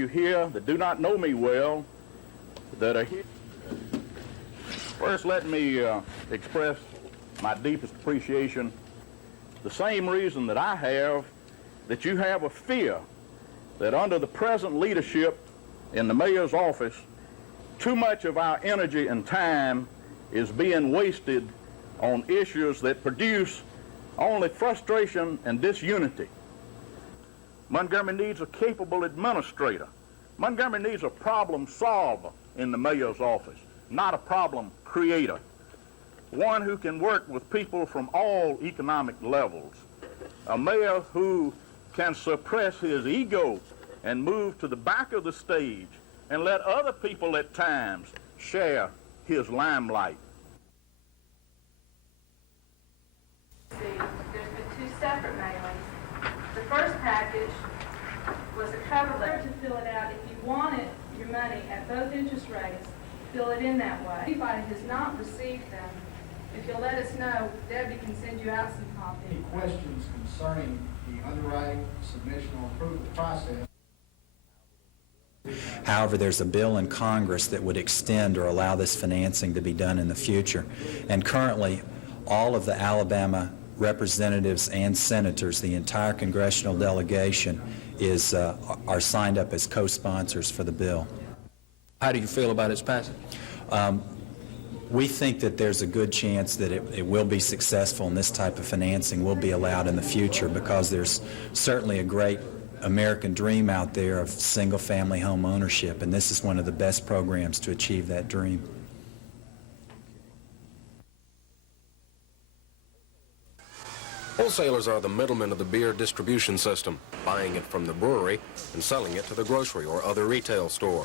You here that do not know me well, that are here. First, let me express my deepest appreciation, the same reason that I have, that you have a fear that under the present leadership in the mayor's office, too much of our energy and time is being wasted on issues that produce only frustration and disunity. Montgomery needs a capable administrator. Montgomery needs a problem solver in the mayor's office, not a problem creator. One who can work with people from all economic levels. A mayor who can suppress his ego and move to the back of the stage and let other people at times share his limelight. There's been 2 separate mailings. The first package was a cover letter to fill it out. If you wanted your money at both interest rates, fill it in that way. If anybody has not received them, if you'll let us know, Debbie can send you out some copies. Any questions concerning the underwriting, submission, or approval process? However, there's a bill in Congress that would extend or allow this financing to be done in the future. And currently, all of the Alabama representatives and senators, the entire congressional delegation, are signed up as co-sponsors for the bill. How do you feel about its passage? We think that there's a good chance that it will be successful and this type of financing will be allowed in the future, because there's certainly a great American dream out there of single-family home ownership, and this is one of the best programs to achieve that dream. Wholesalers are the middlemen of the beer distribution system, buying it from the brewery and selling it to the grocery or other retail store.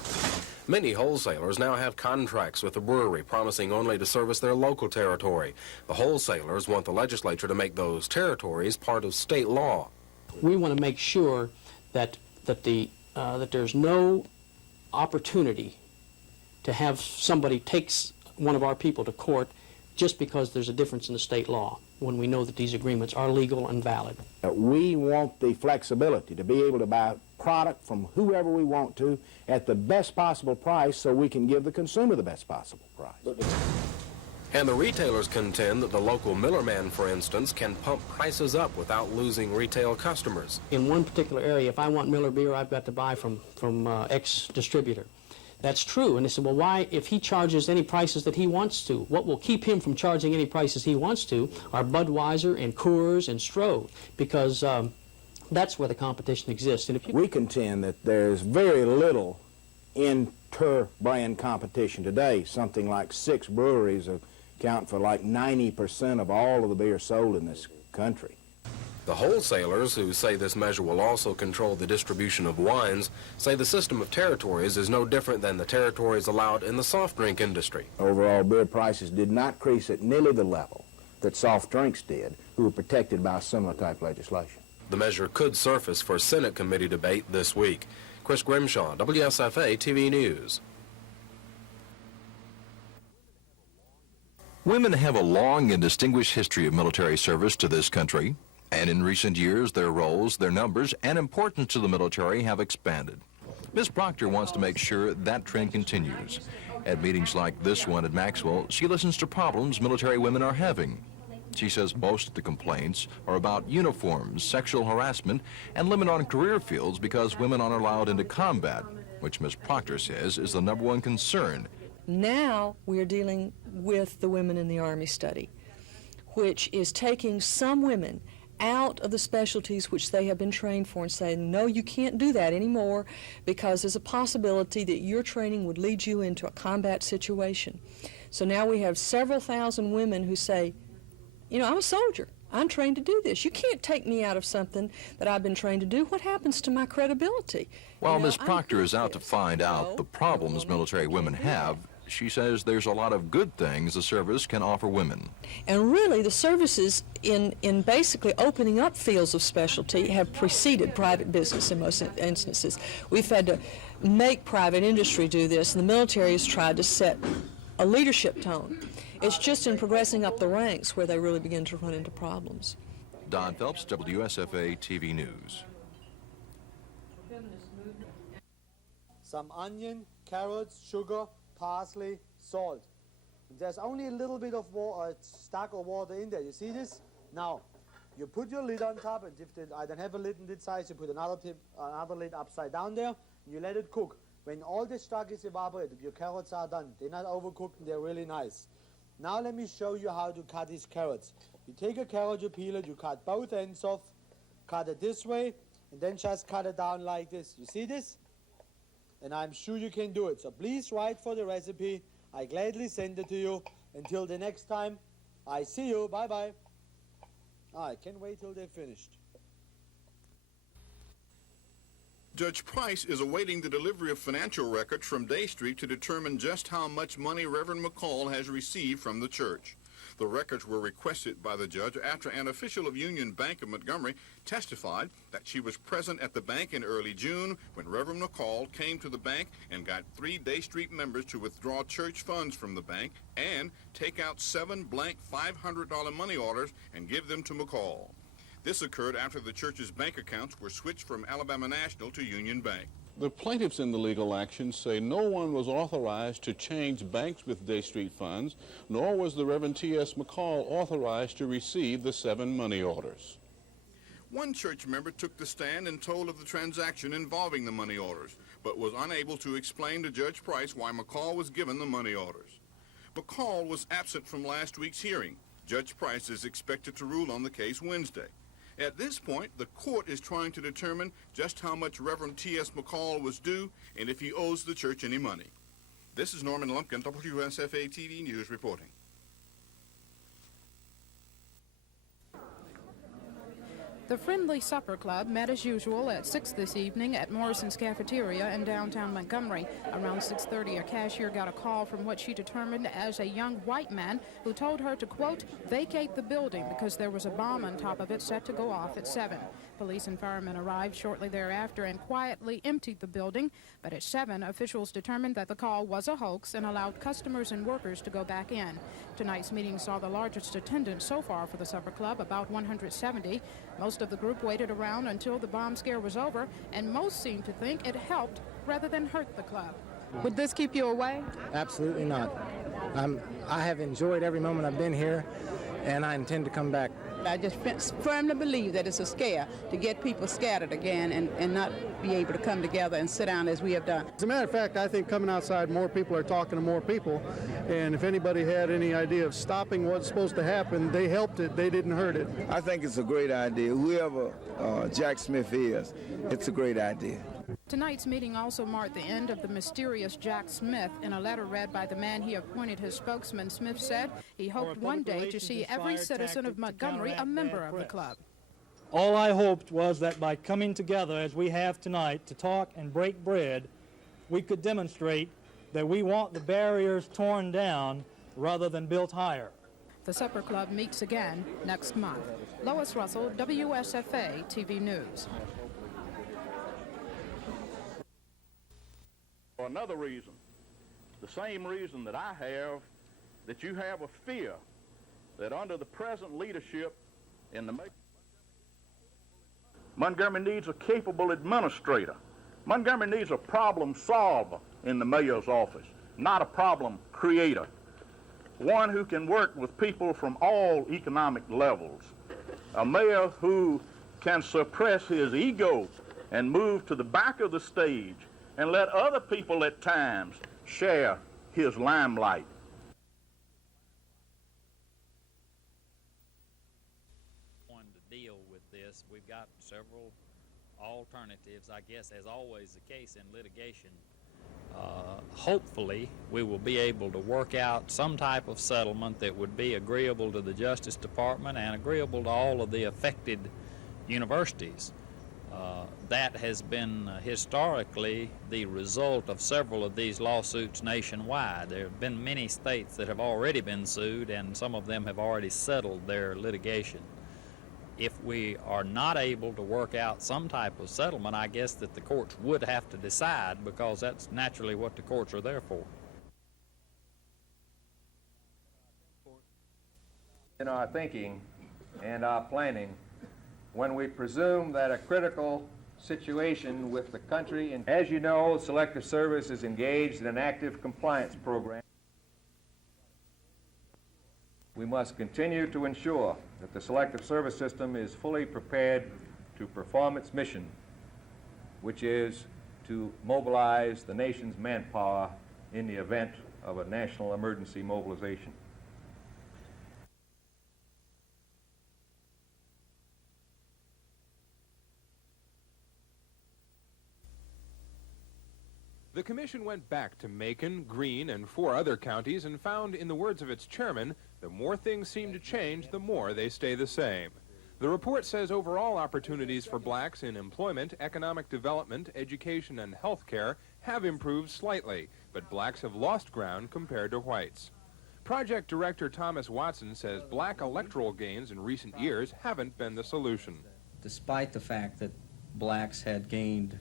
Many wholesalers now have contracts with the brewery promising only to service their local territory. The wholesalers want the legislature to make those territories part of state law. We want to make sure that there's no opportunity to have somebody takes one of our people to court just because there's a difference in the state law, when we know that these agreements are legal and valid. We want the flexibility to be able to buy product from whoever we want to at the best possible price, so we can give the consumer the best possible price. And the retailers contend that the local Millerman, for instance, can pump prices up without losing retail customers. In one particular area, if I want Miller beer, I've got to buy from X distributor. That's true. And they said, well, why, if he charges any prices that he wants to, what will keep him from charging any prices he wants to are Budweiser and Coors and Stroh, because that's where the competition exists. And if we contend that there's very little inter-brand competition today. Something like 6 breweries account for like 90% of all of the beer sold in this country. The wholesalers, who say this measure will also control the distribution of wines, say the system of territories is no different than the territories allowed in the soft drink industry. Overall, beer prices did not increase at nearly the level that soft drinks did, who were protected by similar type legislation. The measure could surface for Senate committee debate this week. Chris Grimshaw, WSFA TV News. Women have a long and distinguished history of military service to this country. And in recent years, their roles, their numbers, and importance to the military have expanded. Ms. Proctor wants to make sure that trend continues. At meetings like this one at Maxwell, she listens to problems military women are having. She says most of the complaints are about uniforms, sexual harassment, and limit on career fields because women aren't allowed into combat, which Ms. Proctor says is the #1 concern. Now we're dealing with the Women in the Army study, which is taking some women out of the specialties which they have been trained for and saying, no, you can't do that anymore because there's a possibility that your training would lead you into a combat situation. So now we have several thousand women who say, you know, I'm a soldier. I'm trained to do this. You can't take me out of something that I've been trained to do. What happens to my credibility? While Ms. Proctor is out to find out the problems military women have, she says there's a lot of good things the service can offer women. And really, the services in basically opening up fields of specialty have preceded private business in most instances. We've had to make private industry do this, and the military has tried to set a leadership tone. It's just in progressing up the ranks where they really begin to run into problems. Don Phelps, WSFA TV News. some onion, carrots, sugar, parsley, salt. There's only a little bit of water, stack of water in there. You see this? Now, you put your lid on top, and if I don't have a lid in this size, you put another lid upside down there, and you let it cook. When all the stock is evaporated, your carrots are done. They're not overcooked, and they're really nice. Now let me show you how to cut these carrots. You take a carrot, you peel it, you cut both ends off, cut it this way, and then just cut it down like this. You see this? And I'm sure you can do it. So please write for the recipe. I gladly send it to you. Until the next time, I see you. Bye-bye. I can't wait till they're finished. Judge Price is awaiting the delivery of financial records from Day Street to determine just how much money Reverend McCall has received from the church. The records were requested by the judge after an official of Union Bank of Montgomery testified that she was present at the bank in early June when Reverend McCall came to the bank and got 3 Day Street members to withdraw church funds from the bank and take out 7 blank $500 money orders and give them to McCall. This occurred after the church's bank accounts were switched from Alabama National to Union Bank. The plaintiffs in the legal action say no one was authorized to change banks with Day Street funds, nor was the Reverend T.S. McCall authorized to receive the 7 money orders. One church member took the stand and told of the transaction involving the money orders, but was unable to explain to Judge Price why McCall was given the money orders. McCall was absent from last week's hearing. Judge Price is expected to rule on the case Wednesday. At this point, the court is trying to determine just how much Reverend T.S. McCall was due and if he owes the church any money. This is Norman Lumpkin, WSFA TV News reporting. The Friendly Supper Club met as usual at 6 this evening at Morrison's Cafeteria in downtown Montgomery. Around 6:30, a cashier got a call from what she determined as a young white man who told her to, quote, vacate the building because there was a bomb on top of it set to go off at 7. Police and firemen arrived shortly thereafter and quietly emptied the building, but at 7, officials determined that the call was a hoax and allowed customers and workers to go back in. Tonight's meeting saw the largest attendance so far for the supper club, about 170. Most of the group waited around until the bomb scare was over, and most seemed to think it helped rather than hurt the club. Would this keep you away? Absolutely not. I have enjoyed every moment I've been here, and I intend to come back. I just firmly believe that it's a scare to get people scattered again and not be able to come together and sit down as we have done. As a matter of fact, I think coming outside, more people are talking to more people, and if anybody had any idea of stopping what's supposed to happen, they helped it, they didn't hurt it. I think it's a great idea. Whoever Jack Smith is, it's a great idea. Tonight's meeting also marked the end of the mysterious Jack Smith. In a letter read by the man he appointed his spokesman, Smith said he hoped one day to see every citizen of Montgomery a member of the club. All I hoped was that by coming together as we have tonight to talk and break bread, we could demonstrate that we want the barriers torn down rather than built higher. The supper club meets again next month. Lois Russell, WSFA TV News. For another reason, the same reason that I have, that you have a fear that under the present leadership in the Montgomery needs a capable administrator. Montgomery needs a problem solver in the mayor's office, not a problem creator. One who can work with people from all economic levels. A mayor who can suppress his ego and move to the back of the stage and let other people at times share his limelight. To deal with this, we've got several alternatives, I guess, as always the case in litigation. Hopefully, we will be able to work out some type of settlement that would be agreeable to the Justice Department and agreeable to all of the affected universities. That has been historically the result of several of these lawsuits nationwide. There have been many states that have already been sued, and some of them have already settled their litigation. If we are not able to work out some type of settlement, I guess that the courts would have to decide, because that's naturally what the courts are there for. In our thinking and our planning, when we presume that a critical situation with the country. And as you know, Selective Service is engaged in an active compliance program. We must continue to ensure that the Selective Service system is fully prepared to perform its mission, which is to mobilize the nation's manpower in the event of a national emergency mobilization. The commission went back to Macon, Greene, and 4 other counties and found, in the words of its chairman, the more things seem to change, the more they stay the same. The report says overall opportunities for blacks in employment, economic development, education, and health care have improved slightly, but blacks have lost ground compared to whites. Project Director Thomas Watson says black electoral gains in recent years haven't been the solution. Despite the fact that blacks had gained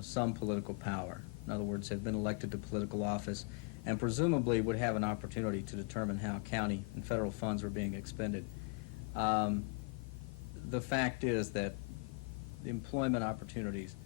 some political power, in other words, had been elected to political office, and presumably would have an opportunity to determine how county and federal funds were being expended. The fact is that the employment opportunities,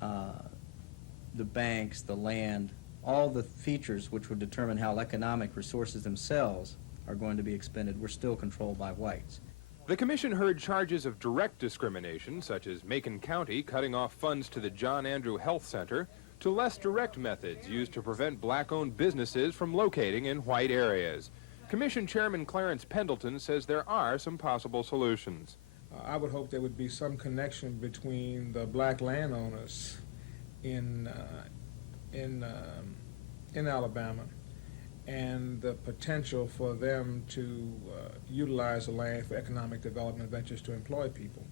the banks, the land, all the features which would determine how economic resources themselves are going to be expended were still controlled by whites. The commission heard charges of direct discrimination, such as Macon County cutting off funds to the John Andrew Health Center, to less direct methods used to prevent black-owned businesses from locating in white areas. Commission Chairman Clarence Pendleton says there are some possible solutions. I would hope there would be some connection between the black landowners in Alabama and the potential for them to utilize the land for economic development ventures to employ people.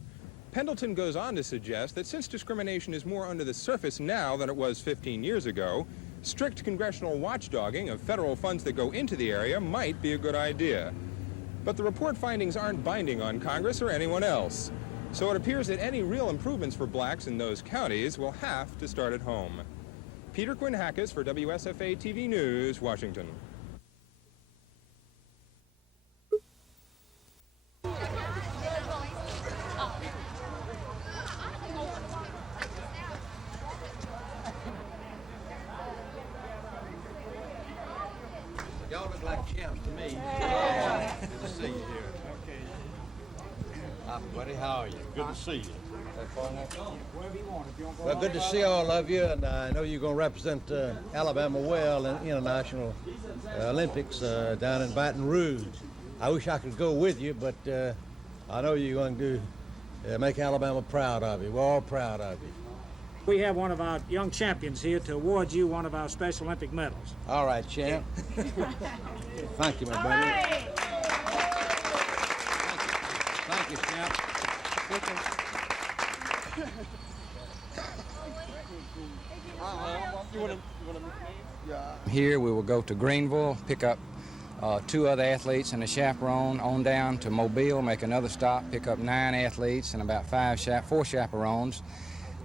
Pendleton goes on to suggest that since discrimination is more under the surface now than it was 15 years ago, strict congressional watchdogging of federal funds that go into the area might be a good idea. But the report findings aren't binding on Congress or anyone else. So it appears that any real improvements for blacks in those counties will have to start at home. Peter Quinn Hackus for WSFA TV News, Washington. Y'all look like champs to me. Yeah. Good to see you here. Okay. Hi, buddy. How are you? Good to see you. Well, good to see all of you, and I know you're going to represent Alabama well in International Olympics down in Baton Rouge. I wish I could go with you, but I know you're going to make Alabama proud of you. We're all proud of you. We have one of our young champions here to award you one of our Special Olympic medals. All right, champ. Thank you, my buddy. Thank you, champ. Here we will go to Greenville, pick up 2 other athletes and a chaperone, on down to Mobile, make another stop, pick up 9 athletes and about 4 chaperones,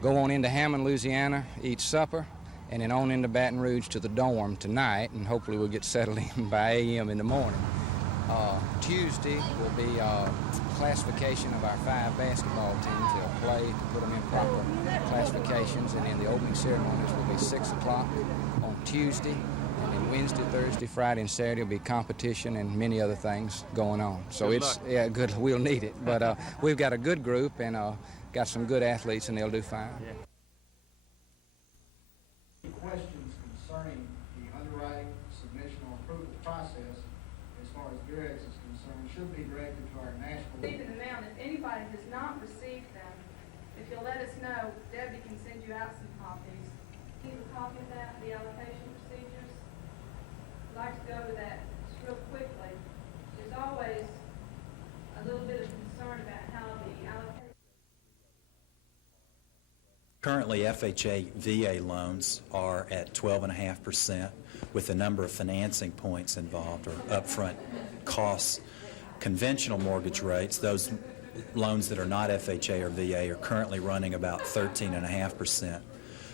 go on into Hammond, Louisiana, eat supper, and then on into Baton Rouge to the dorm tonight, and hopefully we'll get settled in by a.m. in the morning. Tuesday will be classification of our 5 basketball teams. They'll play to put them in proper classifications, and then the opening ceremonies will be 6 o'clock on Tuesday, and then Wednesday, Thursday, Friday, and Saturday will be competition and many other things going on. So Good it's luck. yeah, good. We'll need it, but we've got a good group and got some good athletes, and they'll do fine. Yeah. Questions concerning the underwriting, submission, or approval process as far as Durex is concerned should be directed to our national. Received an amount. If anybody has not received them, if you'll let us know, Debbie can send you out some copies. Need a copy of that, the allocation procedures? I'd like to go over that just real quickly. There's always a little bit of concern about how the allocation. Currently, FHA VA loans are at 12.5% with a number of financing points involved or upfront costs. Conventional mortgage rates, those loans that are not FHA or VA, are currently running about 13.5%.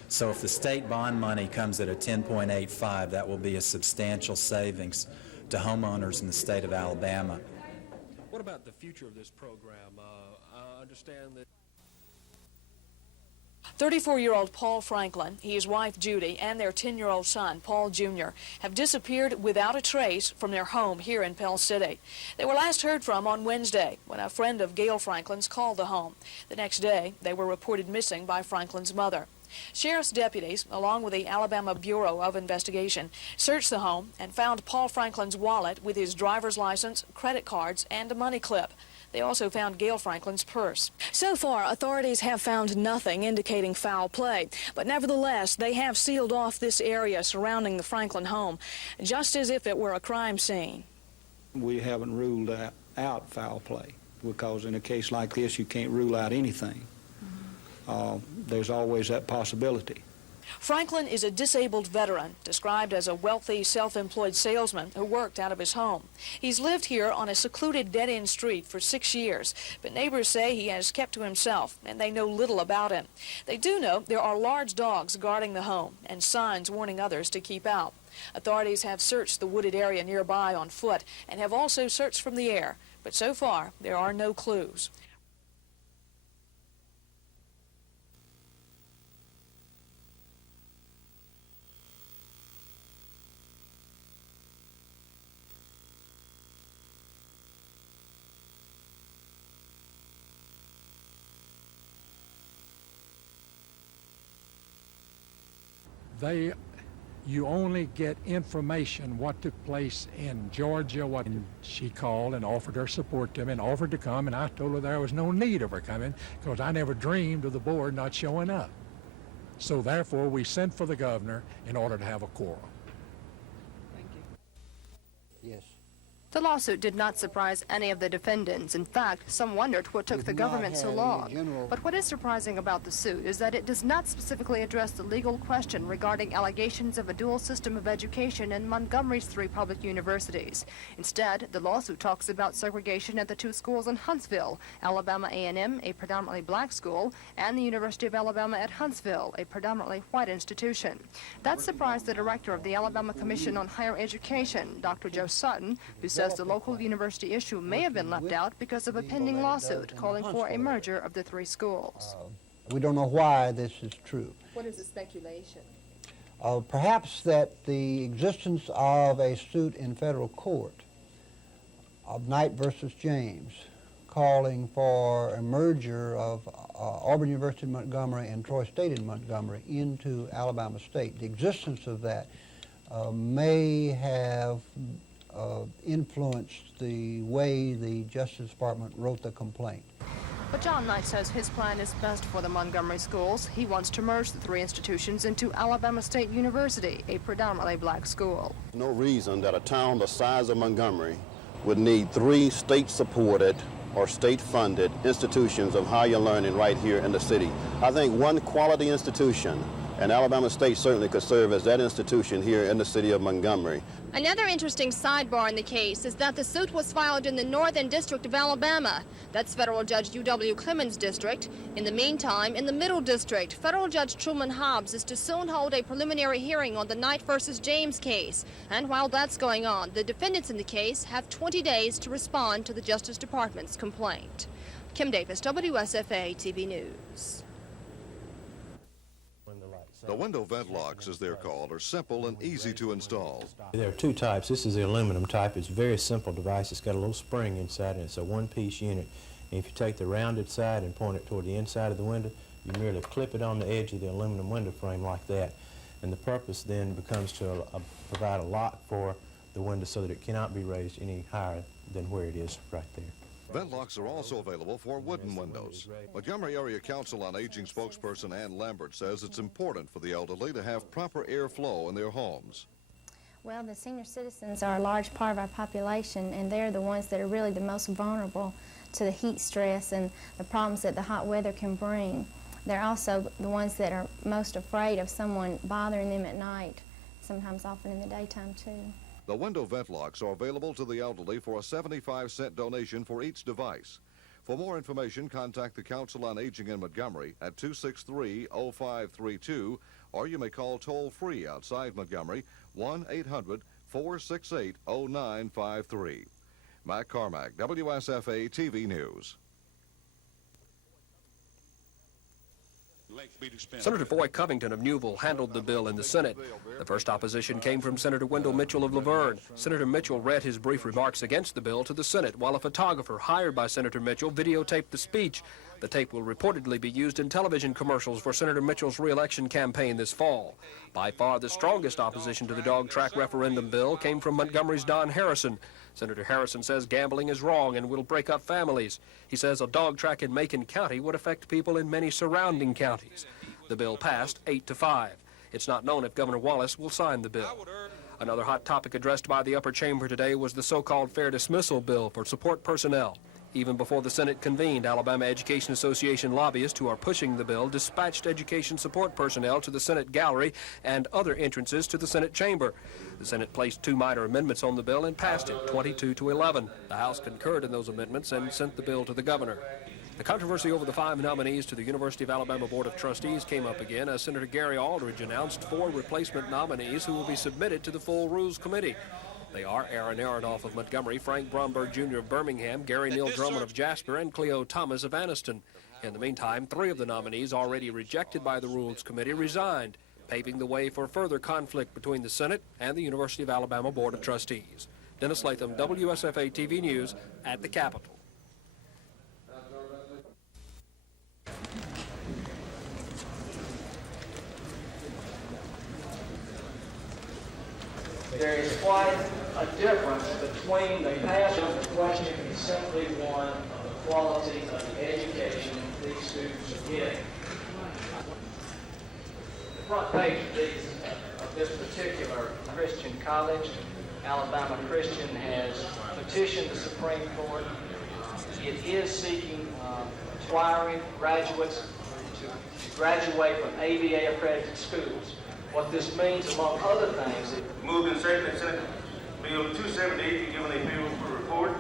So if the state bond money comes at a 10.85, that will be a substantial savings to homeowners in the state of Alabama. What about the future of this program? I understand that 34-year-old Paul Franklin, his wife Judy, and their 10-year-old son, Paul Jr., have disappeared without a trace from their home here in Pell City. They were last heard from on Wednesday when a friend of Gail Franklin's called the home. The next day, they were reported missing by Franklin's mother. Sheriff's deputies, along with the Alabama Bureau of Investigation, searched the home and found Paul Franklin's wallet with his driver's license, credit cards, and a money clip. They also found Gail Franklin's purse. So far, authorities have found nothing indicating foul play, but nevertheless, they have sealed off this area surrounding the Franklin home, just as if it were a crime scene. We haven't ruled out foul play, because in a case like this, you can't rule out anything. There's always that possibility. Franklin is a disabled veteran, described as a wealthy, self-employed salesman who worked out of his home. He's lived here on a secluded dead-end street for 6 years, but neighbors say he has kept to himself, and they know little about him. They do know there are large dogs guarding the home and signs warning others to keep out. Authorities have searched the wooded area nearby on foot and have also searched from the air, but so far there are no clues. You only get information what took place in Georgia. And she called and offered her support to me and offered to come, and I told her there was no need of her coming because I never dreamed of the board not showing up. So therefore, we sent for the governor in order to have a quorum. Thank you. Yes. The lawsuit did not surprise any of the defendants. In fact, some wondered what took the government so long. But what is surprising about the suit is that it does not specifically address the legal question regarding allegations of a dual system of education in Montgomery's 3 public universities. Instead, the lawsuit talks about segregation at the 2 schools in Huntsville, Alabama A&M, a predominantly black school, and the University of Alabama at Huntsville, a predominantly white institution. That surprised the director of the Alabama Commission on Higher Education, Dr. Joe Sutton, who says the local university issue may have been left out because of a pending lawsuit calling for a merger of the 3 schools. We don't know why this is true. What is the speculation? Perhaps that the existence of a suit in federal court of Knight versus James calling for a merger of Auburn University in Montgomery and Troy State in Montgomery into Alabama State. The existence of that may have influenced the way the Justice Department wrote the complaint. But John Knight says his plan is best for the Montgomery schools. He wants to merge the 3 institutions into Alabama State University, a predominantly black school. No reason that a town the size of Montgomery would need 3 state-supported or state-funded institutions of higher learning right here in the city. I think one quality institution, and Alabama State certainly could serve as that institution here in the city of Montgomery. Another interesting sidebar in the case is that the suit was filed in the Northern District of Alabama. That's Federal Judge U.W. Clemens' district. In the meantime, in the Middle District, Federal Judge Truman Hobbs is to soon hold a preliminary hearing on the Knight versus James case. And while that's going on, the defendants in the case have 20 days to respond to the Justice Department's complaint. Kim Davis, WSFA TV News. The window vent locks, as they're called, are simple and easy to install. There are 2 types. This is the aluminum type. It's a very simple device. It's got a little spring inside, and it's a one-piece unit. And if you take the rounded side and point it toward the inside of the window, you merely clip it on the edge of the aluminum window frame like that. And the purpose then becomes to provide a lock for the window so that it cannot be raised any higher than where it is right there. Vent locks are also available for wooden windows. Montgomery Area Council on Aging spokesperson Ann Lambert says it's important for the elderly to have proper airflow in their homes. Well, the senior citizens are a large part of our population, and they're the ones that are really the most vulnerable to the heat stress and the problems that the hot weather can bring. They're also the ones that are most afraid of someone bothering them at night, sometimes often in the daytime too. The window vent locks are available to the elderly for a 75-cent donation for each device. For more information, contact the Council on Aging in Montgomery at 263-0532, or you may call toll-free outside Montgomery, 1-800-468-0953. Mac Carmack, WSFA TV News. Senator Foy Covington of Newville handled the bill in the Senate. The first opposition came from Senator Wendell Mitchell of Laverne. Senator Mitchell read his brief remarks against the bill to the Senate, while a photographer hired by Senator Mitchell videotaped the speech. The tape will reportedly be used in television commercials for Senator Mitchell's re-election campaign this fall. By far the strongest opposition to the dog track referendum bill came from Montgomery's Don Harrison. Senator Harrison says gambling is wrong and will break up families. He says a dog track in Macon County would affect people in many surrounding counties. The bill passed 8-5. It's not known if Governor Wallace will sign the bill. Another hot topic addressed by the upper chamber today was the so-called fair dismissal bill for support personnel. Even before the Senate convened, Alabama Education Association lobbyists who are pushing the bill dispatched education support personnel to the Senate gallery and other entrances to the Senate chamber. The Senate placed 2 minor amendments on the bill and passed it 22-11. The House concurred in those amendments and sent the bill to the governor. The controversy over the 5 nominees to the University of Alabama Board of Trustees came up again as Senator Gary Aldridge announced 4 replacement nominees who will be submitted to the full Rules Committee. They are Aaron Aronoff of Montgomery, Frank Bromberg Jr. of Birmingham, Gary Neal Drummond of Jasper, and Cleo Thomas of Anniston. In the meantime, 3 of the nominees already rejected by the Rules Committee resigned, paving the way for further conflict between the Senate and the University of Alabama Board of Trustees. Dennis Latham, WSFA TV News at the Capitol. There is quite a difference between the past. The question is simply one of the quality of the education these students are getting. The front page of this particular Christian college, Alabama Christian, has petitioned the Supreme Court. It is seeking requiring graduates to graduate from ABA accredited schools. What this means, among other things, is moved and seconded Senate Bill 278 be given a favorable report.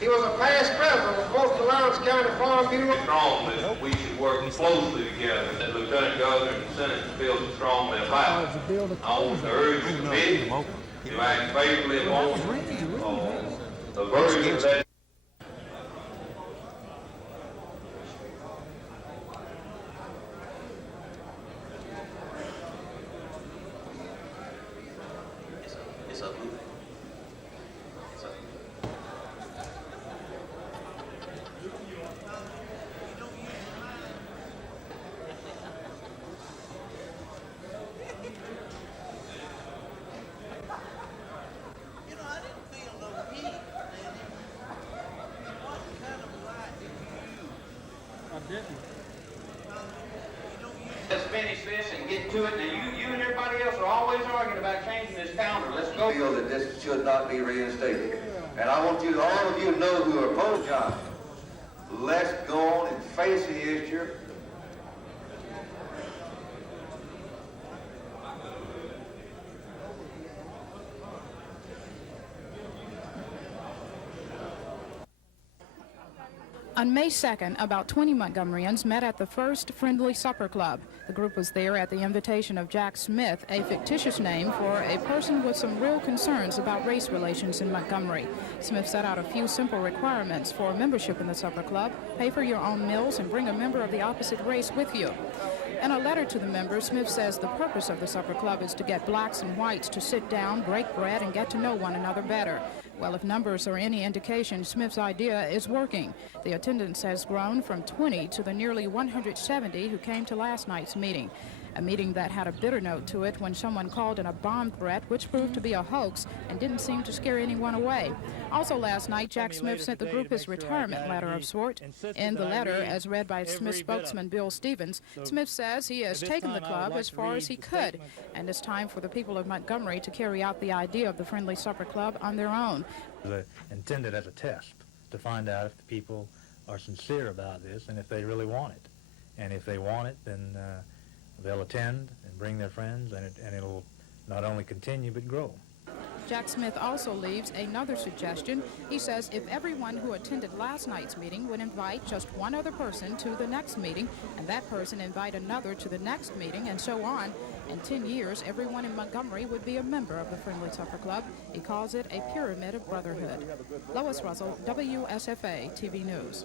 He was a past president of both the Lawrence County Farm Bureau. Strongly, we should work closely together. That Lieutenant Governor and the Senate feels strongly about. I want to urge the committee to act favorably upon the version of that. Let's finish this and get to it. Now, you and everybody else are always arguing about changing this calendar. Let's go. I feel that this should not be reinstated. And I want you, all of you to know who are opposed, John, let's go on and face the issue. On May 2nd, about 20 Montgomeryans met at the First Friendly Supper Club. The group was there at the invitation of Jack Smith, a fictitious name for a person with some real concerns about race relations in Montgomery. Smith set out a few simple requirements for membership in the supper club: pay for your own meals and bring a member of the opposite race with you. In a letter to the members, Smith says the purpose of the supper club is to get blacks and whites to sit down, break bread, and get to know one another better. Well, if numbers are any indication, Smith's idea is working. The attendance has grown from 20 to the nearly 170 who came to last night's meeting. A meeting that had a bitter note to it when someone called in a bomb threat, which proved to be a hoax and didn't seem to scare anyone away. Also last night, Jack Smith sent the group his retirement letter of sort. In the letter, as read by Smith spokesman Bill Stevens, Smith says he has taken the club as far as he could, and it's time for the people of Montgomery to carry out the idea of the Friendly Supper Club on their own. It was intended as a test to find out if the people are sincere about this and if they really want it. And if they want it, then they'll attend and bring their friends, and it'll not only continue but grow. Jack Smith also leaves another suggestion. He says if everyone who attended last night's meeting would invite just one other person to the next meeting, and that person invite another to the next meeting, and so on, in 10 years, everyone in Montgomery would be a member of the Friendly Supper Club. He calls it a pyramid of brotherhood. Lois Russell, WSFA TV News.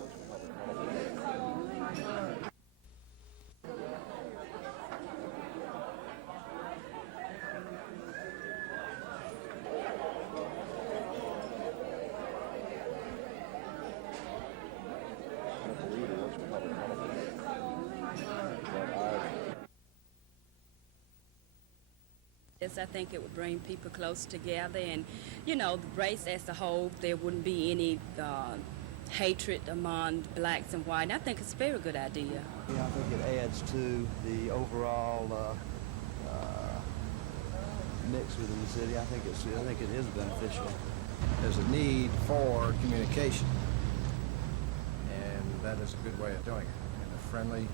I think it would bring people close together, and, you know, the race as a whole, there wouldn't be any hatred among blacks and white. And I think it's a very good idea. Yeah, I think it adds to the overall mix within the city. I think it is beneficial. There's a need for communication, and that is a good way of doing it in a friendly,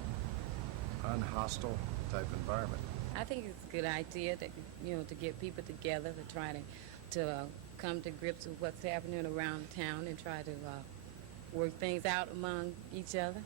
unhostile type environment. I think it's a good idea that, you know, to get people together to try to come to grips with what's happening around town and try to work things out among each other.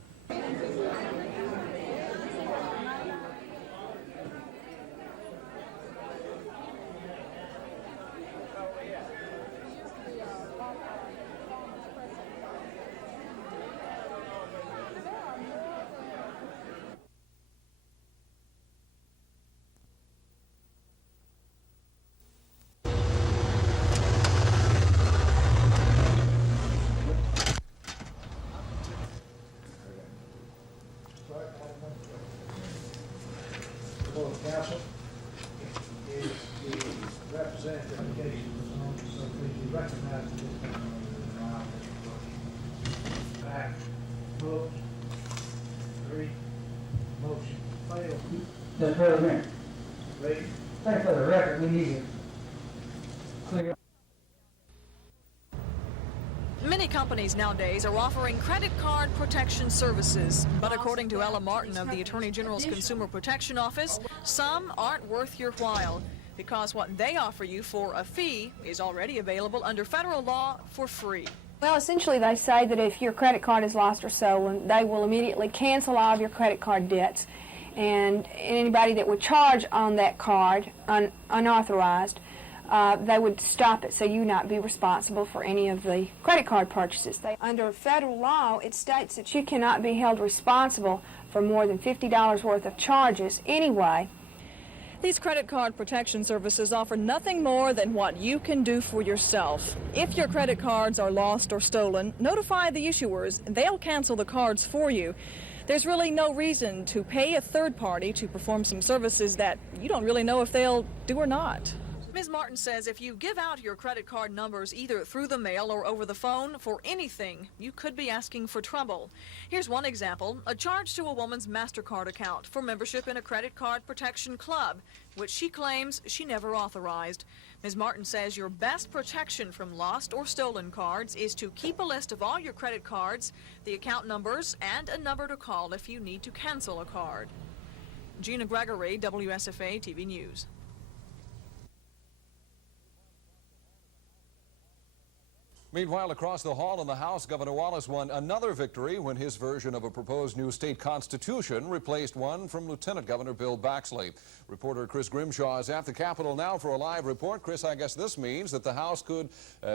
Council is the representative application, so could you recognize this? Back, vote, 3, motion failed. Mr. President, Ready? thank you for the record, we need to clear. Many companies nowadays are offering credit card protection services, but according to Ella Martin of the Attorney General's Consumer Protection Office, some aren't worth your while because what they offer you for a fee is already available under federal law for free. Well, essentially they say that if your credit card is lost or stolen, they will immediately cancel all of your credit card debts, and anybody that would charge on that card unauthorized, they would stop it, so you not be responsible for any of the credit card purchases. Under federal law, it states that you cannot be held responsible for more than $50 worth of charges anyway. These credit card protection services offer nothing more than what you can do for yourself. If your credit cards are lost or stolen, notify the issuers. They'll cancel the cards for you. There's really no reason to pay a third party to perform some services that you don't really know if they'll do or not. Ms. Martin says if you give out your credit card numbers either through the mail or over the phone for anything, you could be asking for trouble. Here's one example, a charge to a woman's MasterCard account for membership in a credit card protection club, which she claims she never authorized. Ms. Martin says your best protection from lost or stolen cards is to keep a list of all your credit cards, the account numbers, and a number to call if you need to cancel a card. Gina Gregory, WSFA TV News. Meanwhile, across the hall in the House, Governor Wallace won another victory when his version of a proposed new state constitution replaced one from Lieutenant Governor Bill Baxley. Reporter Chris Grimshaw is at the Capitol now for a live report. Chris, I guess this means that the House could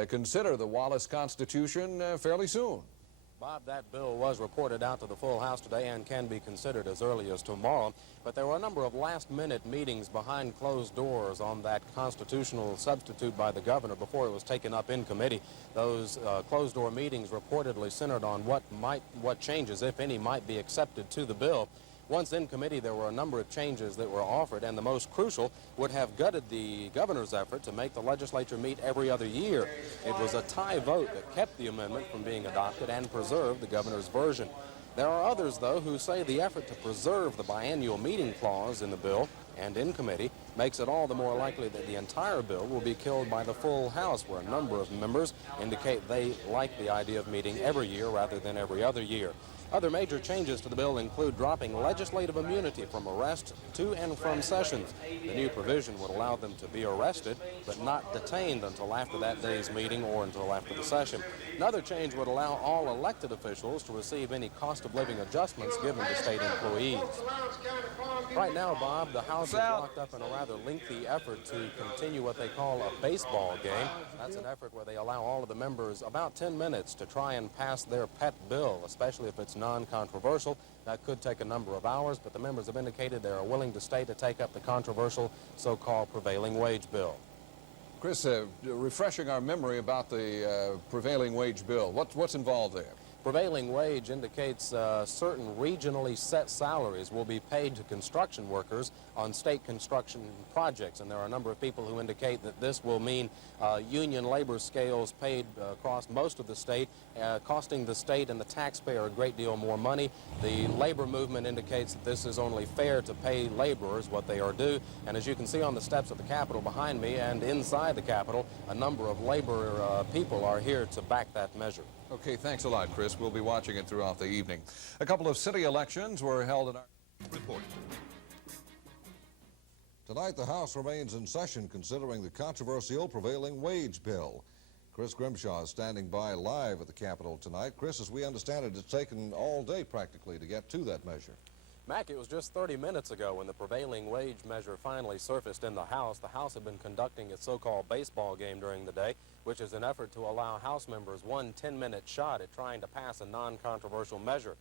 consider the Wallace Constitution fairly soon. Bob, that bill was reported out to the full House today and can be considered as early as tomorrow. But there were a number of last-minute meetings behind closed doors on that constitutional substitute by the governor before it was taken up in committee. Those closed-door meetings reportedly centered on what changes, if any, might be accepted to the bill. Once in committee, there were a number of changes that were offered, and the most crucial would have gutted the governor's effort to make the legislature meet every other year. It was a tie vote that kept the amendment from being adopted and preserved the governor's version. There are others, though, who say the effort to preserve the biennial meeting clause in the bill and in committee makes it all the more likely that the entire bill will be killed by the full House, where a number of members indicate they like the idea of meeting every year rather than every other year. Other major changes to the bill include dropping legislative immunity from arrest to and from sessions. The new provision would allow them to be arrested, but not detained until after that day's meeting or until after the session. Another change would allow all elected officials to receive any cost of living adjustments given to state employees. Right now, Bob, the House is locked up in a rather lengthy effort to continue what they call a baseball game. That's an effort where they allow all of the members about 10 minutes to try and pass their pet bill, especially if it's non-controversial. That could take a number of hours, but the members have indicated they are willing to stay to take up the controversial so-called prevailing wage bill. Chris, refreshing our memory about the prevailing wage bill, what's involved there? Prevailing wage indicates certain regionally set salaries will be paid to construction workers on state construction projects, and there are a number of people who indicate that this will mean union labor scales paid across most of the state, costing the state and the taxpayer a great deal more money. The labor movement indicates that this is only fair to pay laborers what they are due, and as you can see on the steps of the Capitol behind me and inside the Capitol, a number of labor people are here to back that measure. Okay, thanks a lot, Chris. We'll be watching it throughout the evening. A couple of city elections were held in our report. Tonight, the House remains in session considering the controversial prevailing wage bill. Chris Grimshaw is standing by live at the Capitol tonight. Chris, as we understand it, it's taken all day practically to get to that measure. Mac, it was just 30 minutes ago when the prevailing wage measure finally surfaced in the House. The House had been conducting its so-called baseball game during the day, which is an effort to allow House members one 10-minute shot at trying to pass a non-controversial measure.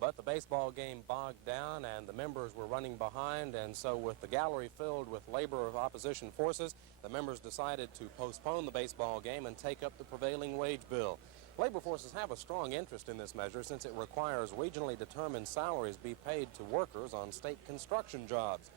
But the baseball game bogged down and the members were running behind, and so with the gallery filled with labor of opposition forces, the members decided to postpone the baseball game and take up the prevailing wage bill. Labor forces have a strong interest in this measure since it requires regionally determined salaries be paid to workers on state construction jobs.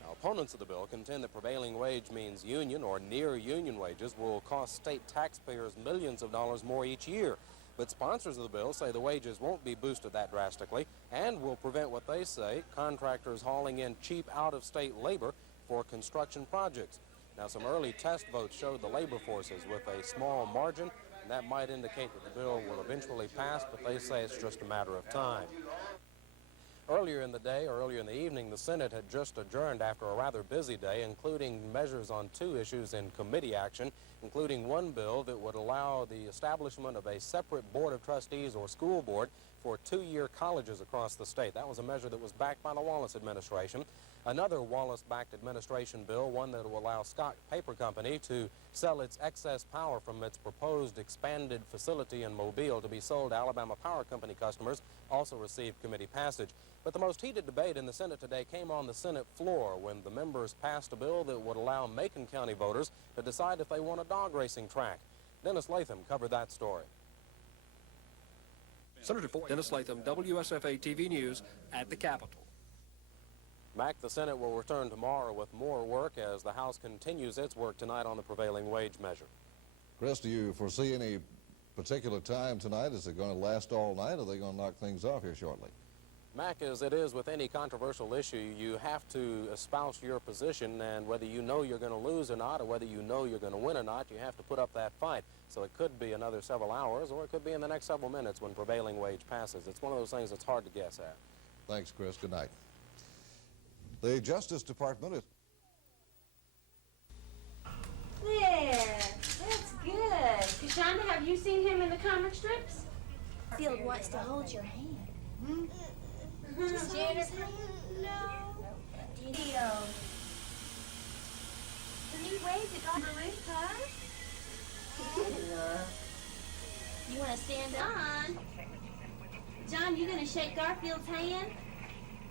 Now, opponents of the bill contend that prevailing wage means union or near union wages will cost state taxpayers millions of dollars more each year. But sponsors of the bill say the wages won't be boosted that drastically and will prevent what they say contractors hauling in cheap out-of-state labor for construction projects. Now, some early test votes showed the labor forces with a small margin. That might indicate that the bill will eventually pass, but they say it's just a matter of time. Earlier in the day, or earlier in the evening, the Senate had just adjourned after a rather busy day, including measures on two issues in committee action, including one bill that would allow the establishment of a separate board of trustees or school board for two-year colleges across the state. That was a measure that was backed by the Wallace administration. Another Wallace-backed administration bill, one that will allow Scott Paper Company to sell its excess power from its proposed expanded facility in Mobile to be sold to Alabama Power Company customers, also received committee passage. But the most heated debate in the Senate today came on the Senate floor when the members passed a bill that would allow Macon County voters to decide if they want a dog racing track. Dennis Latham covered that story. Senator Dennis Latham, WSFA TV News at the Capitol. Mac, the Senate will return tomorrow with more work as the House continues its work tonight on the prevailing wage measure. Chris, do you foresee any particular time tonight? Is it going to last all night, or are they going to knock things off here shortly? Mac, as it is with any controversial issue, you have to espouse your position, and whether you know you're going to lose or not, or whether you know you're going to win or not, you have to put up that fight. So it could be another several hours, or it could be in the next several minutes when prevailing wage passes. It's one of those things that's hard to guess at. Thanks, Chris. Good night. The Justice Department is... There, that's good. Kashonda, have you seen him in the comic strips? Field wants to hold your hand. Hmm? Jennifer? No. Theo. Can you wave to Dr. Ruth, huh? You want to stand up? John, you gonna shake Garfield's hand?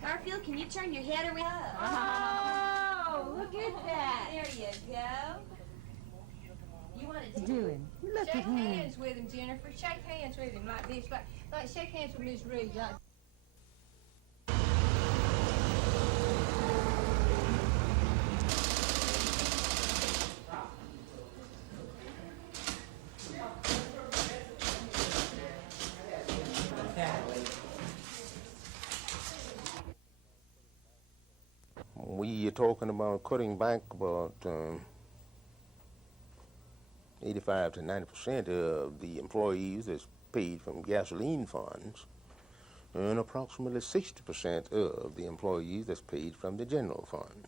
Garfield, can you turn your head around? Oh, look at that. There you go. You want to Do him. Look Shake at him. hands with him, Jennifer. Shake hands with him like this. Like shake hands with Miss Reed. Like. We are talking about cutting back about 85 to 90% of the employees that's paid from gasoline funds, and approximately 60% of the employees that's paid from the general fund.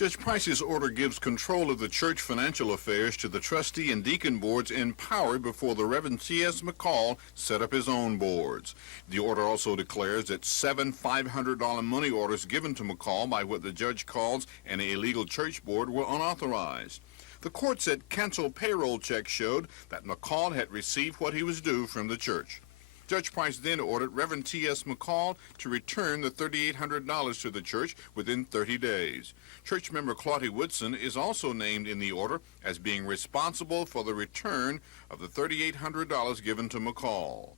Judge Price's order gives control of the church financial affairs to the trustee and deacon boards in power before the Reverend C.S. McCall set up his own boards. The order also declares that 7 $500 money orders given to McCall by what the judge calls an illegal church board were unauthorized. The court said canceled payroll checks showed that McCall had received what he was due from the church. Judge Price then ordered Reverend T.S. McCall to return the $3,800 to the church within 30 days. Church member Claudia Woodson is also named in the order as being responsible for the return of the $3,800 given to McCall.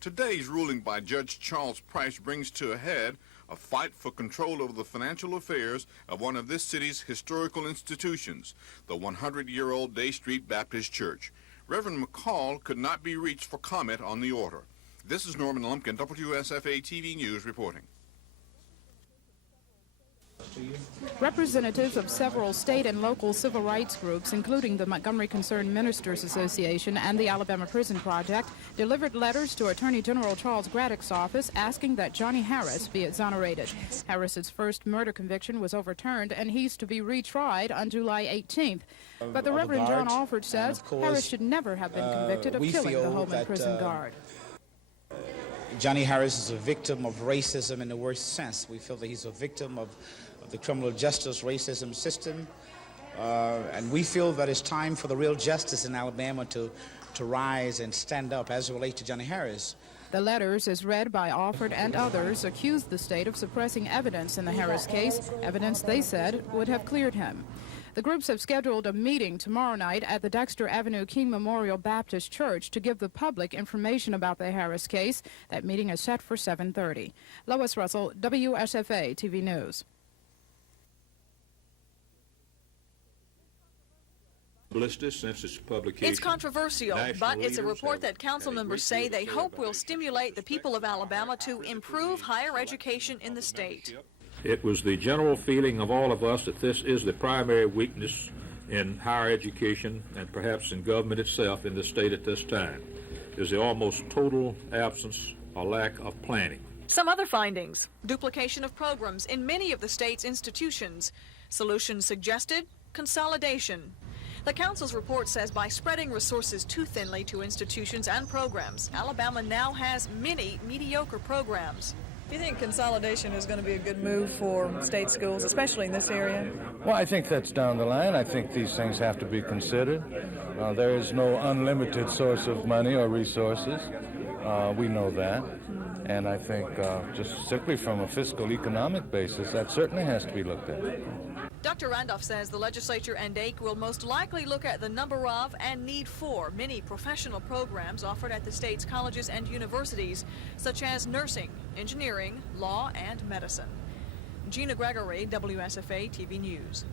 Today's ruling by Judge Charles Price brings to a head a fight for control over the financial affairs of one of this city's historical institutions, the 100-year-old Day Street Baptist Church. Reverend McCall could not be reached for comment on the order. This is Norman Lumpkin, WSFA TV News reporting. Representatives of several state and local civil rights groups, including the Montgomery Concerned Ministers Association and the Alabama Prison Project, delivered letters to Attorney General Charles Graddick's office asking that Johnny Harris be exonerated. Harris's first murder conviction was overturned, and he's to be retried on July 18th. But the Reverend John Alford says Harris should never have been convicted of killing the Holman prison guard. Johnny Harris is a victim of racism in the worst sense. We feel that he's a victim of the criminal justice racism system, and we feel that it's time for the real justice in Alabama to rise and stand up as it relates to Johnny Harris. The letters, as read by Alford and others, accused the state of suppressing evidence in the Harris case, evidence they said would have cleared him. The groups have scheduled a meeting tomorrow night at the Dexter Avenue King Memorial Baptist Church to give the public information about the Harris case. That meeting is set for 7:30. Lois Russell, WSFA TV News. Since its publication. It's controversial, but it's a report that council members say they hope will stimulate the people of Alabama to improve higher education in the state. It was the general feeling of all of us that this is the primary weakness in higher education and perhaps in government itself in the state at this time, is the almost total absence or lack of planning. Some other findings: duplication of programs in many of the state's institutions. Solutions suggested: consolidation. The council's report says by spreading resources too thinly to institutions and programs, Alabama now has many mediocre programs. Do you think consolidation is going to be a good move for state schools, especially in this area? Well, I think that's down the line. I think these things have to be considered. There is no unlimited source of money or resources. We know that. And I think just simply from a fiscal economic basis, that certainly has to be looked at. Dr. Randolph says the legislature and AIC will most likely look at the number of and need for many professional programs offered at the state's colleges and universities, such as nursing, engineering, law, and medicine. Gina Gregory, WSFA TV News.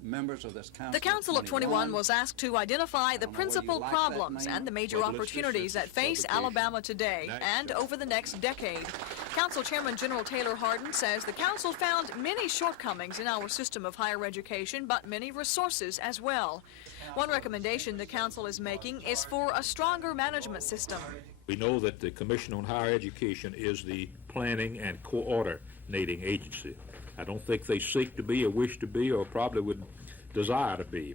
Members of this council. The Council of 21 was asked to identify the principal problems and the major opportunities that face Alabama today and over the next decade. Council Chairman General Taylor Hardin says the council found many shortcomings in our system of higher education, but many resources as well. One recommendation the council is making is for a stronger management system. We know that the Commission on Higher Education is the planning and coordinating agency. I don't think they seek to be or wish to be or probably would desire to be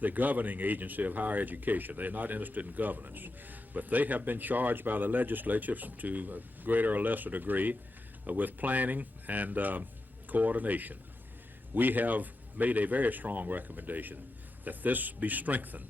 the governing agency of higher education. They're not interested in governance. But they have been charged by the legislature to a greater or lesser degree with planning and coordination. We have made a very strong recommendation that this be strengthened,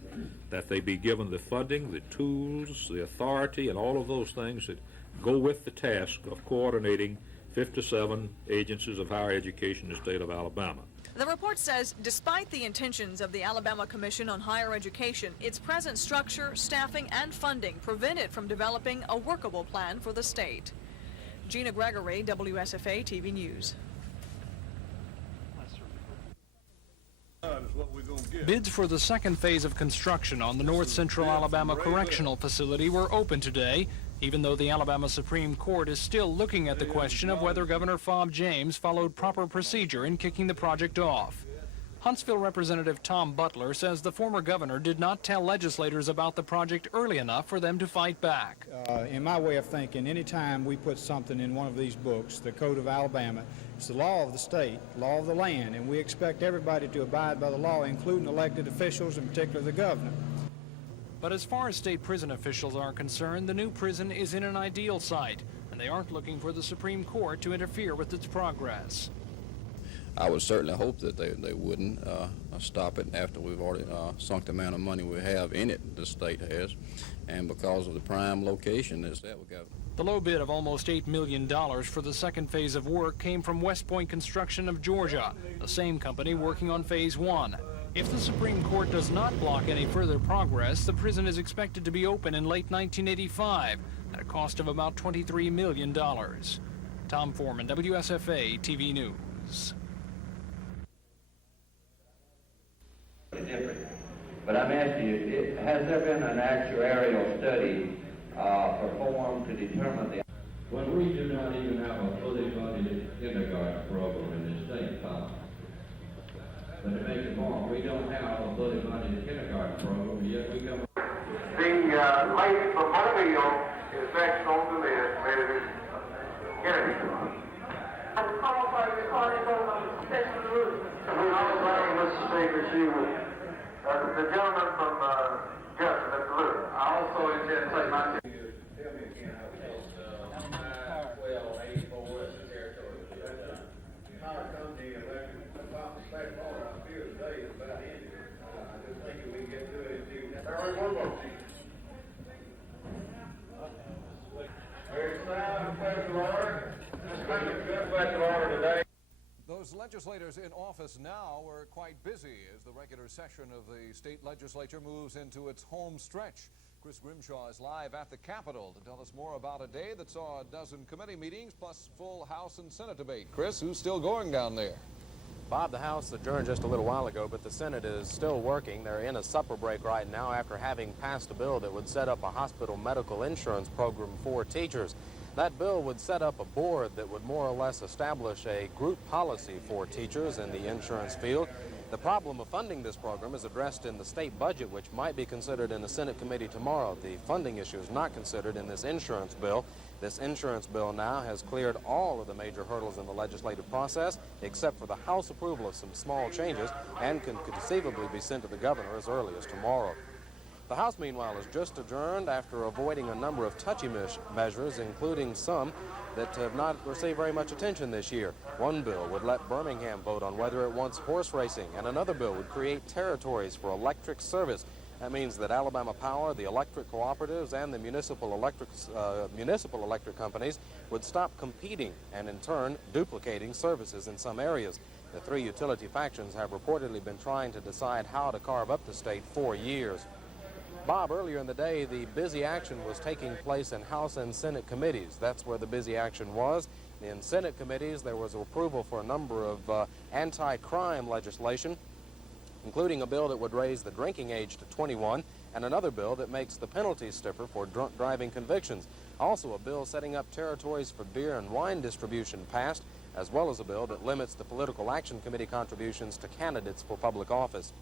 that they be given the funding, the tools, the authority, and all of those things that go with the task of coordinating 57 agencies of higher education in the state of Alabama. The report says despite the intentions of the Alabama Commission on Higher Education, its present structure, staffing, and funding prevent it from developing a workable plan for the state. Gina Gregory, WSFA TV News. Bids for the second phase of construction on the North Central Alabama Correctional Facility were open today, even though the Alabama Supreme Court is still looking at the question of whether Governor Fob James followed proper procedure in kicking the project off. Huntsville Representative Tom Butler says the former governor did not tell legislators about the project early enough for them to fight back. In my way of thinking, any time we put something in one of these books, the Code of Alabama, it's the law of the state, law of the land, and we expect everybody to abide by the law, including elected officials, in particular the governor. But as far as state prison officials are concerned, the new prison is in an ideal site, and they aren't looking for the Supreme Court to interfere with its progress. I would certainly hope that they wouldn't stop it after we've already sunk the amount of money we have in it, the state has, and because of the prime location is that we got. The low bid of almost $8 million for the second phase of work came from West Point Construction of Georgia, the same company working on phase 1. If the Supreme Court does not block any further progress, the prison is expected to be open in late 1985 at a cost of about $23 million. Tom Foreman, WSFA TV News. Different. But I'm asking you, has there been an actuarial study performed to determine the... When we do not even have a fully funded kindergarten program in the state college. But to make it more, we don't have a fully funded kindergarten program, yet we come... The lady from Mobile is next on the list, Mrs. Kennedy. I'm calling for a recording on the special route. Mr. Speaker, she was the gentleman from Justin, Mr. Lewis. I also intend to take my... Tell me again, how 1284 is the territory. How come the election about the state law out here today is about ended? I just think if we get to it in 2 Very good vote. There's now a question of order. Good question of order today. Those legislators in office now are quite busy as the regular session of the state legislature moves into its home stretch. Chris Grimshaw is live at the Capitol to tell us more about a day that saw a dozen committee meetings plus full House and Senate debate. Chris, who's still going down there? Bob, the House adjourned just a little while ago, but the Senate is still working. They're in a supper break right now after having passed a bill that would set up a hospital medical insurance program for teachers. That bill would set up a board that would more or less establish a group policy for teachers in the insurance field. The problem of funding this program is addressed in the state budget, which might be considered in the Senate committee tomorrow. The funding issue is not considered in this insurance bill. This insurance bill now has cleared all of the major hurdles in the legislative process, except for the House approval of some small changes, and can conceivably be sent to the governor as early as tomorrow. The House, meanwhile, has just adjourned after avoiding a number of touchy measures, including some that have not received very much attention this year. One bill would let Birmingham vote on whether it wants horse racing, and another bill would create territories for electric service. That means that Alabama Power, the electric cooperatives, and the municipal electric companies would stop competing and, in turn, duplicating services in some areas. The three utility factions have reportedly been trying to decide how to carve up the state for years. Bob, earlier in the day, the busy action was taking place in House and Senate committees. That's where the busy action was. In Senate committees, there was approval for a number of anti-crime legislation, including a bill that would raise the drinking age to 21, and another bill that makes the penalties stiffer for drunk driving convictions. Also, a bill setting up territories for beer and wine distribution passed, as well as a bill that limits the Political Action Committee contributions to candidates for public office.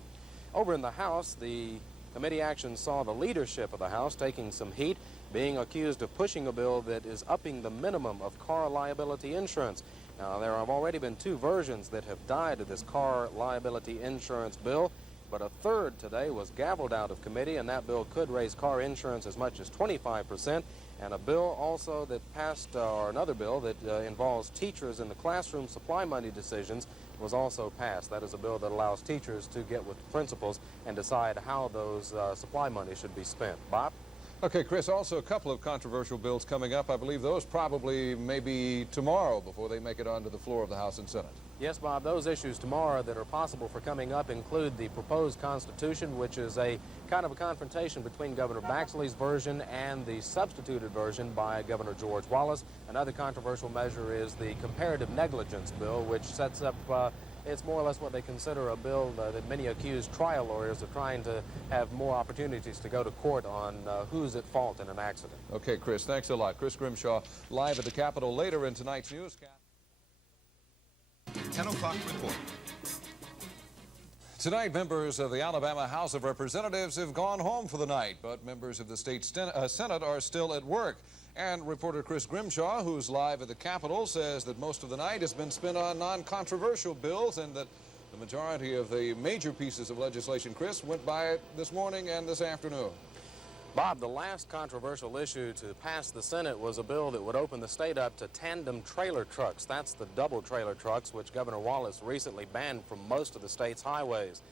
Over in the House, the committee action saw the leadership of the House taking some heat, being accused of pushing a bill that is upping the minimum of car liability insurance. Now, there have already been 2 versions that have died of this car liability insurance bill, but a third today was gavelled out of committee, and that bill could raise car insurance as much as 25%, and a bill also that passed, or another bill that involves teachers in the classroom supply money decisions was also passed. That is a bill that allows teachers to get with principals and decide how those supply money should be spent. Bob? Okay, Chris, also a couple of controversial bills coming up. I believe those probably maybe tomorrow before they make it onto the floor of the House and Senate. Yes, Bob, those issues tomorrow that are possible for coming up include the proposed Constitution, which is a kind of a confrontation between Governor Baxley's version and the substituted version by Governor George Wallace. Another controversial measure is the comparative negligence bill, which sets up, it's more or less what they consider a bill that many accuse trial lawyers of trying to have more opportunities to go to court on who's at fault in an accident. Okay, Chris, thanks a lot. Chris Grimshaw live at the Capitol later in tonight's newscast. 10 o'clock report. Tonight, members of the Alabama House of Representatives have gone home for the night, but members of the state Senate are still at work. And reporter Chris Grimshaw, who's live at the Capitol, says that most of the night has been spent on non-controversial bills and that the majority of the major pieces of legislation, Chris, went by this morning and this afternoon. Bob, the last controversial issue to pass the Senate was a bill that would open the state up to tandem trailer trucks. That's the double trailer trucks, which Governor Wallace recently banned from most of the state's highways.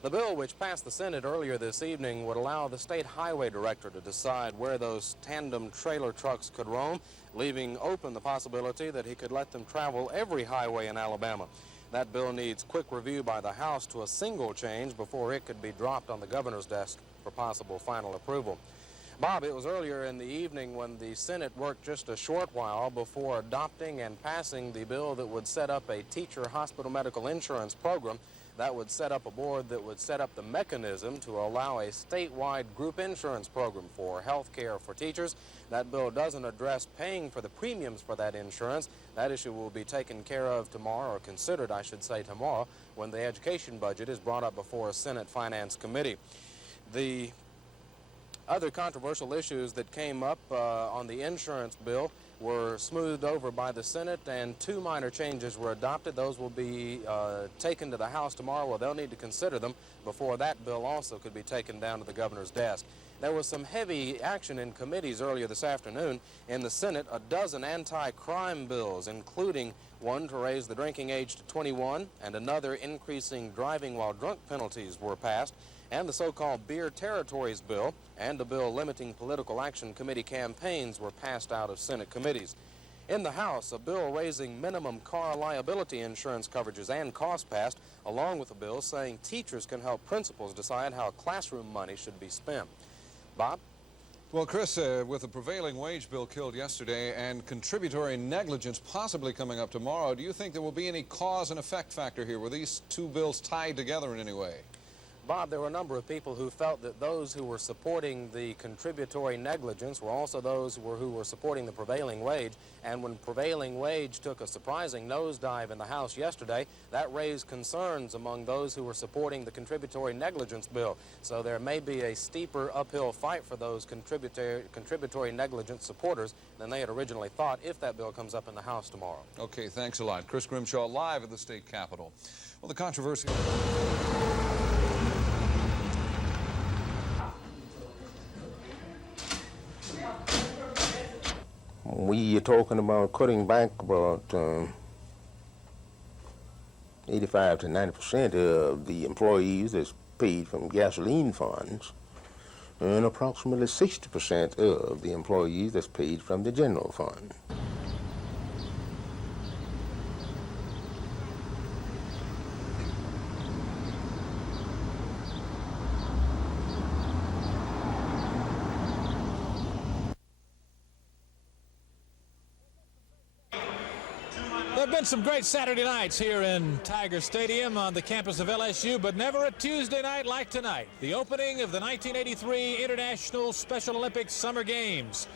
The bill, which passed the Senate earlier this evening, would allow the state highway director to decide where those tandem trailer trucks could roam, leaving open the possibility that he could let them travel every highway in Alabama. That bill needs quick review by the House to a single change before it could be dropped on the governor's desk for possible final approval. Bob, it was earlier in the evening when the Senate worked just a short while before adopting and passing the bill that would set up a teacher hospital medical insurance program that would set up a board that would set up the mechanism to allow a statewide group insurance program for health care for teachers. That bill doesn't address paying for the premiums for that insurance. That issue will be taken care of tomorrow, or considered, I should say, tomorrow, when the education budget is brought up before a Senate Finance Committee. The other controversial issues that came up on the insurance bill were smoothed over by the Senate, and two minor changes were adopted. Those will be taken to the House tomorrow, where they'll need to consider them before that bill also could be taken down to the governor's desk. There was some heavy action in committees earlier this afternoon. In the Senate, a dozen anti-crime bills, including one to raise the drinking age to 21 and another increasing driving while drunk penalties, were passed, and the so-called Beer Territories bill and a bill limiting political action committee campaigns were passed out of Senate committees. In the House, a bill raising minimum car liability insurance coverages and costs passed, along with a bill saying teachers can help principals decide how classroom money should be spent. Bob? Well, Chris, with the prevailing wage bill killed yesterday and contributory negligence possibly coming up tomorrow, do you think there will be any cause and effect factor here? Were these two bills tied together in any way? Bob, there were a number of people who felt that those who were supporting the contributory negligence were also those who were supporting the prevailing wage. And when prevailing wage took a surprising nosedive in the House yesterday, that raised concerns among those who were supporting the contributory negligence bill. So there may be a steeper uphill fight for those contributory negligence supporters than they had originally thought if that bill comes up in the House tomorrow. Okay, thanks a lot. Chris Grimshaw live at the state capitol. Well, the controversy... We are talking about cutting back about 85 to 90% of the employees that's paid from gasoline funds, and approximately 60% of the employees that's paid from the general fund. There have been some great Saturday nights here in Tiger Stadium on the campus of LSU, but never a Tuesday night like tonight, the opening of the 1983 International Special Olympics Summer Games.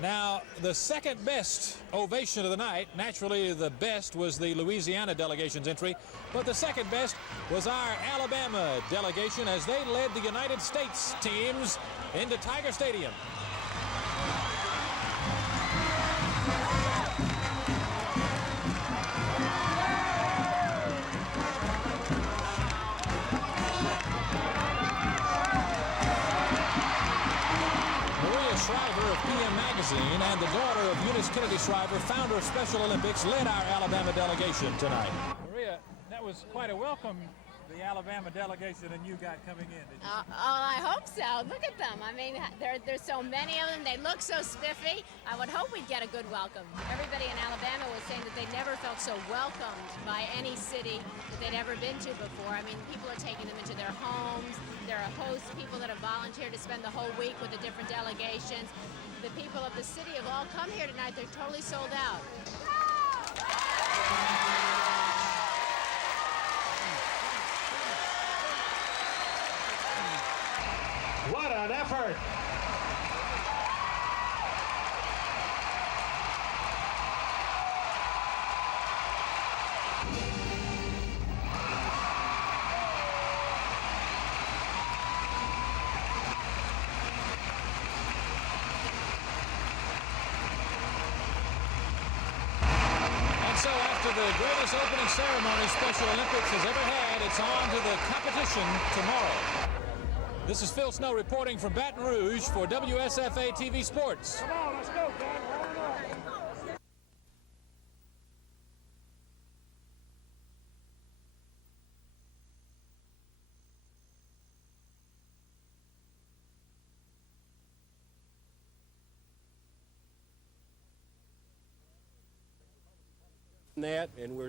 Now, the second best ovation of the night, naturally the best was the Louisiana delegation's entry, but the second best was our Alabama delegation as they led the United States teams into Tiger Stadium. Shriver of PM Magazine and the daughter of Eunice Kennedy Shriver, founder of Special Olympics, led our Alabama delegation tonight. Maria, that was quite a welcome, the Alabama delegation and you got coming in. Did you? I hope so. Look at them. I mean, there's so many of them. They look so spiffy. I would hope we'd get a good welcome. Everybody in Alabama was saying that they never felt so welcomed by any city that they'd ever been to before. I mean, people are taking them into their homes. There are hosts, people that have volunteered to spend the whole week with the different delegations. The people of the city have all come here tonight. They're totally sold out. What an effort! to the greatest opening ceremony Special Olympics has ever had. It's on to the competition tomorrow. This is Phil Snow reporting from Baton Rouge for WSFA TV Sports. Come on, let's go, Dad. Line up.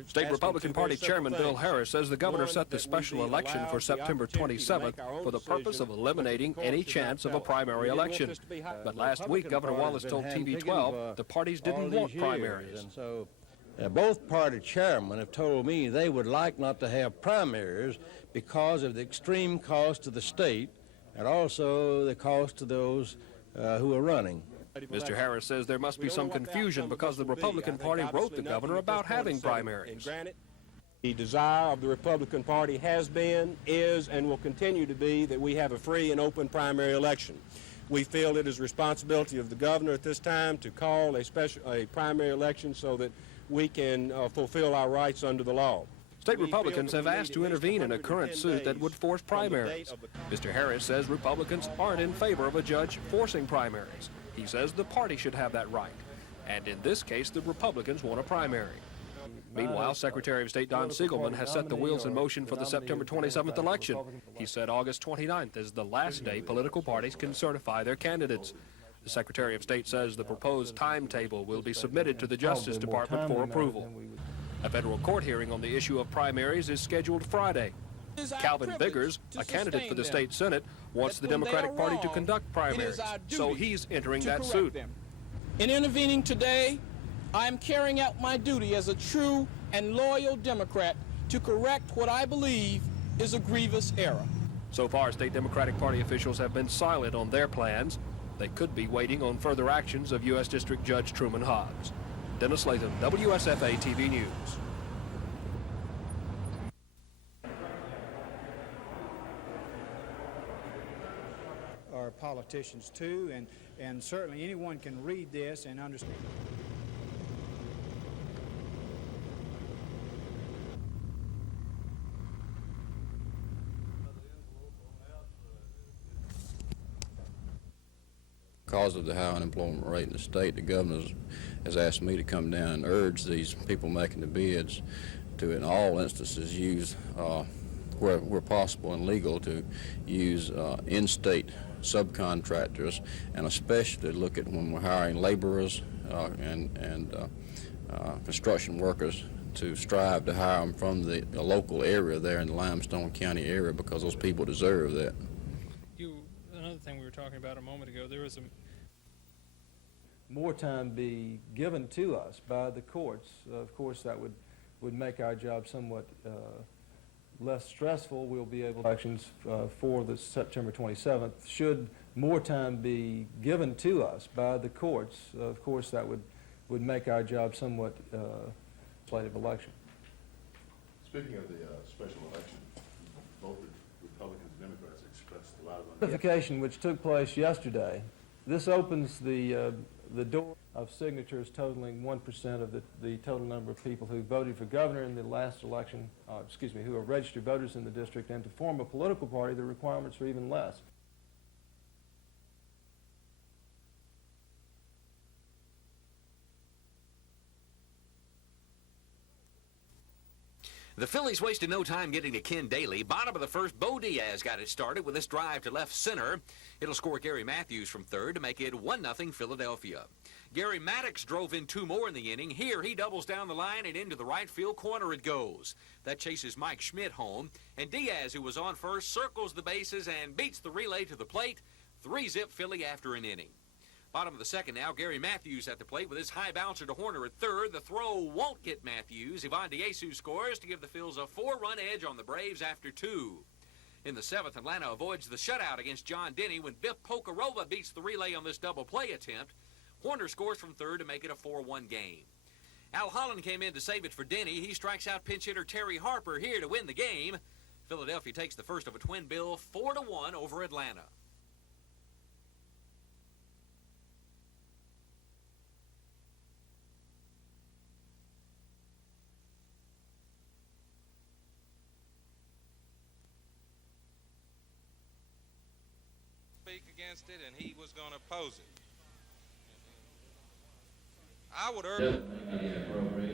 State Republican Party Chairman Bill Harris says the governor set the special election for September 27th for the purpose of eliminating any chance of a primary election. But last week, Governor Wallace told TV 12 the parties didn't want primaries. And so both party chairmen have told me they would like not to have primaries because of the extreme cost to the state and also the cost to those who are running. Mr. Harris says there must be some confusion because the Republican Party wrote the governor about having primaries. The desire of the Republican Party has been, is, and will continue to be that we have a free and open primary election. We feel it is responsibility of the governor at this time to call a primary election so that we can fulfill our rights under the law. State Republicans have asked to intervene in a current suit that would force primaries. Mr. Harris says Republicans aren't in favor of a judge forcing primaries. He says the party should have that right. And in this case, the Republicans want a primary. Meanwhile, Secretary of State Don Siegelman has set the wheels in motion for the September 27th election. He said August 29th is the last day political parties can certify their candidates. The Secretary of State says the proposed timetable will be submitted to the Justice Department for approval. A federal court hearing on the issue of primaries is scheduled Friday. Calvin Biggers, a candidate for the state Senate, wants the Democratic Party to conduct primaries, so he's entering that suit. In intervening today, I am carrying out my duty as a true and loyal Democrat to correct what I believe is a grievous error. So far, state Democratic Party officials have been silent on their plans. They could be waiting on further actions of U.S. District Judge Truman Hobbs. Dennis Latham, WSFA TV News. Are politicians too, and certainly anyone can read this and understand. Because of the high unemployment rate in the state, the governor has asked me to come down and urge these people making the bids to, in all instances, use, where possible and legal, to use in-state subcontractors, and especially look at when we're hiring laborers and construction workers to strive to hire them from the local area there in the Limestone County area, because those people deserve that. Another thing we were talking about a moment ago, there was more time be given to us by the courts. Of course, that would make our job somewhat less stressful. We'll be able to actions for the September 27th. Should more time be given to us by the courts, of course, that would make our job somewhat legislative election. Speaking of the special election, both the Republicans and Democrats expressed a lot of Certification, which took place yesterday, this opens the door of signatures totaling 1% of the total number of people who voted for governor in the last election, who are registered voters in the district, and to form a political party, the requirements are even less. The Phillies wasted no time getting to Ken Daly. Bottom of the first, Bo Diaz got it started with this drive to left center. It'll score Gary Matthews from third to make it 1-0 Philadelphia. Gary Maddox drove in two more in the inning. Here he doubles down the line and into the right field corner it goes. That chases Mike Schmidt home. And Diaz, who was on first, circles the bases and beats the relay to the plate. 3-zip Philly after an inning. Bottom of the second now, Gary Matthews at the plate with his high bouncer to Horner at third. The throw won't get Matthews. Ivan Diaz scores to give the Phils a 4-run edge on the Braves after two. In the seventh, Atlanta avoids the shutout against John Denny when Biff Pokerova beats the relay on this double play attempt. Horner scores from third to make it a 4-1 game. Al Holland came in to save it for Denny. He strikes out pinch hitter Terry Harper here to win the game. Philadelphia takes the first of a twin bill 4-1 over Atlanta. speak against it, and he was going to oppose it. I would urge...